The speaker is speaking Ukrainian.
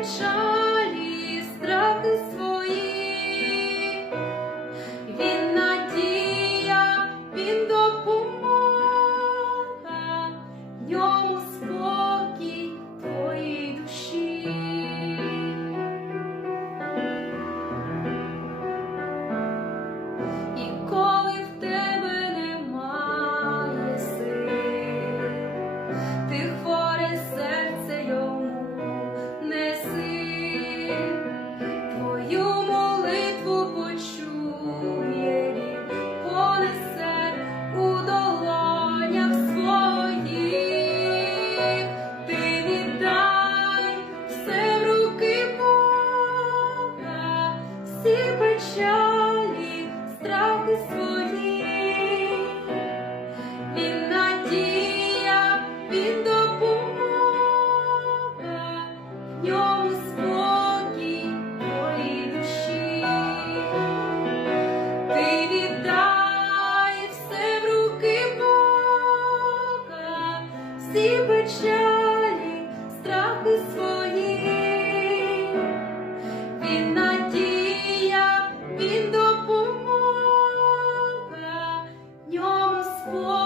печалі страхи. всі печалі, страхи свої, він надія, він допомога, йому спокій моїй душі, ти віддай все в руки Бога, всі печалі, страхи свої. for